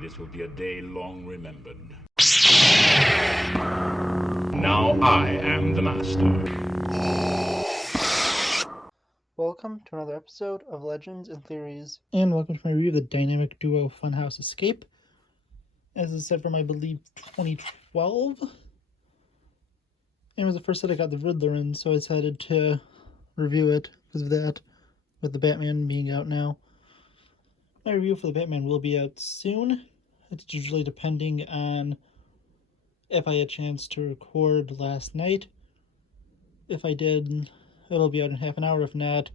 This will be a day long remembered. Now I am the master. Welcome to another episode of Legends and Theories, and welcome to my review of the dynamic duo Funhouse Escape. As is set from, I believe, 2012. And it was the first set I got the Riddler in, so I decided to review it because of that, with the Batman being out now. My review for the Batman will be out soon. It's usually depending on if I had a chance to record last night. If I did, it'll be out in half an hour. If not,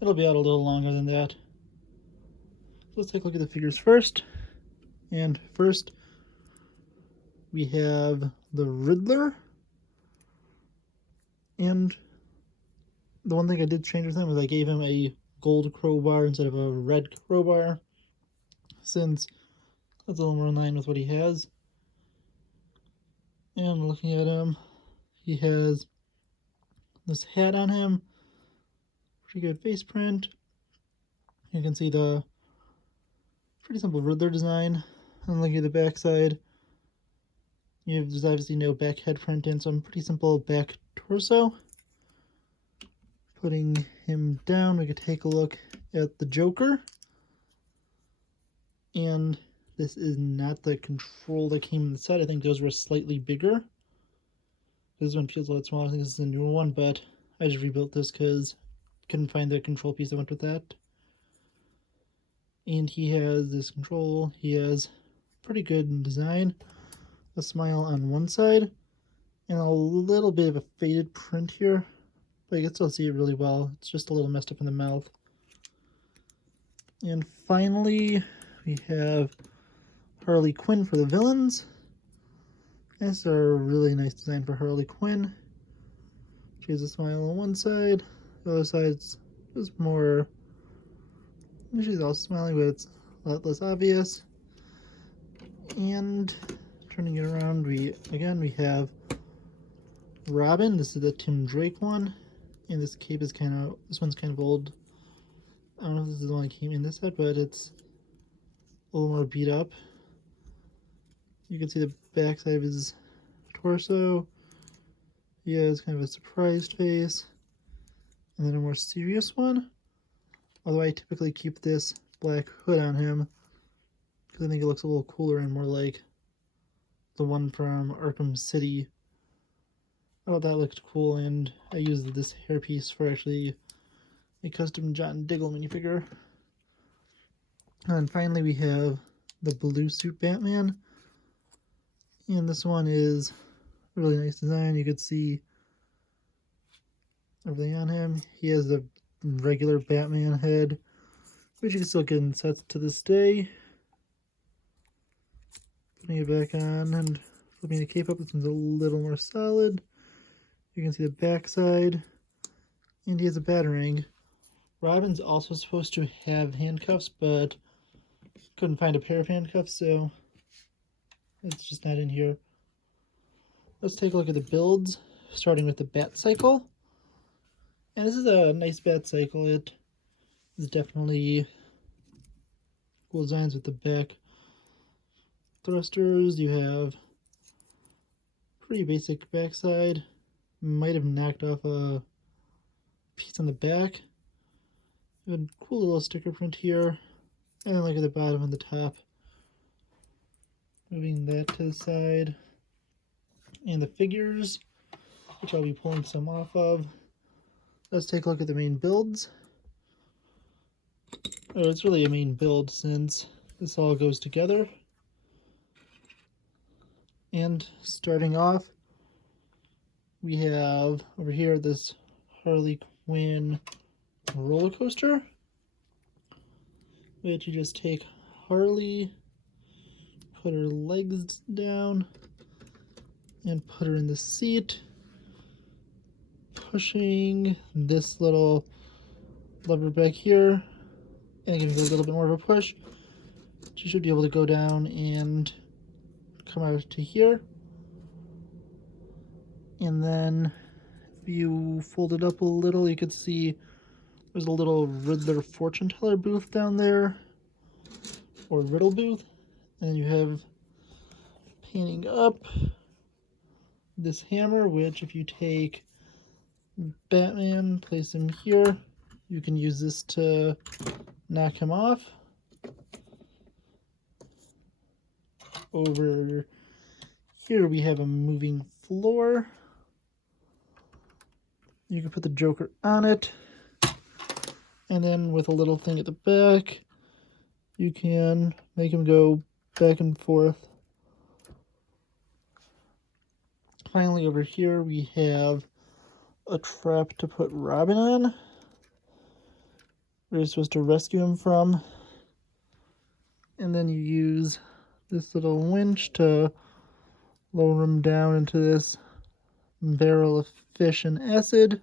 it'll be out a little longer than that. So let's take a look at the figures first. And first, we have the Riddler. And the one thing I did change with him is I gave him a gold crowbar instead of a red crowbar, since that's a little more in line with what he has. And looking at him, he has this hat on him, pretty good face print. You can see the pretty simple Riddler design. And looking at the back side, there's obviously no back head print in, so I'm pretty simple back torso. Putting him down, we could take a look at the Joker. And this is not the control that came in the set. I think those were slightly bigger. This one feels a lot smaller. I think this is a newer one, but I just rebuilt this because I couldn't find the control piece that went with that. And he has this control. He has pretty good design. A smile on one side, and a little bit of a faded print here, but you can still see it really well. It's just a little messed up in the mouth. And finally, we have Harley Quinn for the villains. This is a really nice design for Harley Quinn. She has a smile on one side, the other side's just more, she's also smiling, but it's a lot less obvious. And turning it around, we have Robin. This is the Tim Drake one, and this cape is this one's kind of old. I don't know if this is the one that came in this set, but it's a little more beat up. You can see the back side of his torso. He has kind of a surprised face, and then a more serious one. Although I typically keep this black hood on him because I think it looks a little cooler and more like the one from Arkham City. I thought that looked cool, and I used this hairpiece for actually a custom John Diggle minifigure. And finally we have the blue suit Batman. And this one is a really nice design. You could see everything on him. He has the regular Batman head, which you can still get in sets to this day. Putting it back on and flipping the cape up, this one's a little more solid. You can see the back side, and he has a batarang. Robin's also supposed to have handcuffs, but couldn't find a pair of handcuffs, so it's just not in here. Let's take a look at the builds, starting with the Bat Cycle. And this is a nice Bat Cycle. It is definitely cool designs with the back thrusters. You have pretty basic backside. Might have knocked off a piece on the back. You have a cool little sticker print here. And then look at the bottom and the top. Moving that to the side. And the figures, which I'll be pulling some off of. Let's take a look at the main builds. Oh, it's really a main build since this all goes together. And starting off, we have over here this Harley Quinn roller coaster, which you just take Harley, put her legs down, and put her in the seat, pushing this little lever back here, and giving it a little bit more of a push. She should be able to go down and come out to here. And then if you fold it up a little, you could see there's a little Riddler fortune teller booth down there, or riddle booth. And you have painting up this hammer, which if you take Batman, place him here, you can use this to knock him off. Over here we have a moving floor. You can put the Joker on it, and then with a little thing at the back, you can make him go back and forth. Finally, over here we have a trap to put Robin on, where you're supposed to rescue him from. And then you use this little winch to lower him down into this barrel of fish and acid.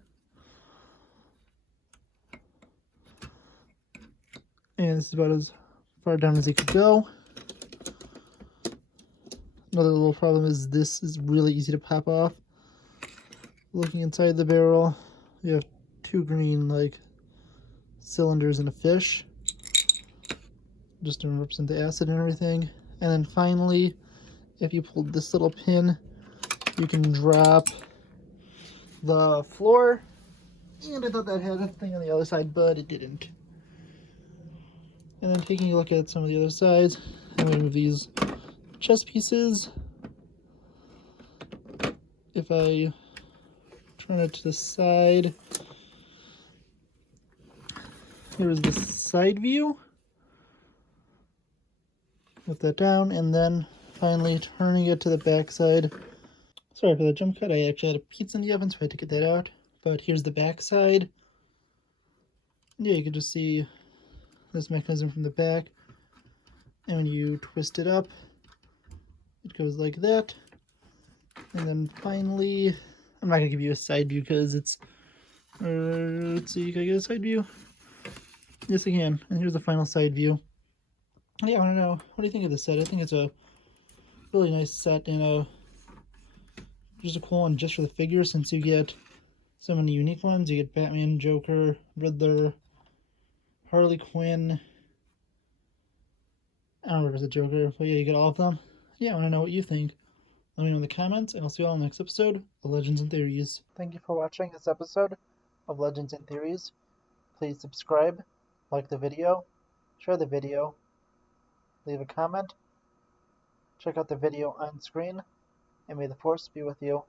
And this is about as far down as he could go. Another little problem is this is really easy to pop off. Looking inside the barrel, you have two green cylinders and a fish, just to represent the acid and everything. And then finally, if you pull this little pin, you can drop the floor. And I thought that had a thing on the other side, but it didn't. And then taking a look at some of the other sides, I'm going to move these chess pieces. If I turn it to the side, here's the side view. Put that down, and then finally turning it to the back side. Sorry for the jump cut, I actually had a pizza in the oven, so I had to get that out. But here's the back side. Yeah, you can just see this mechanism from the back. And when you twist it up, it goes like that. And then finally, I'm not going to give you a side view because it's... let's see, can I get a side view? Yes, I can. And here's the final side view. Yeah, I want to know, what do you think of this set? I think it's a really nice set and just a cool one just for the figures, since you get so many unique ones. You get Batman, Joker, Riddler, Harley Quinn. I don't remember if it's a Joker, but yeah, you get all of them. Yeah, I want to know what you think. Let me know in the comments, and I'll see you all in the next episode of Legends and Theories. Thank you for watching this episode of Legends and Theories. Please subscribe, like the video, share the video, leave a comment, check out the video on screen, and may the Force be with you.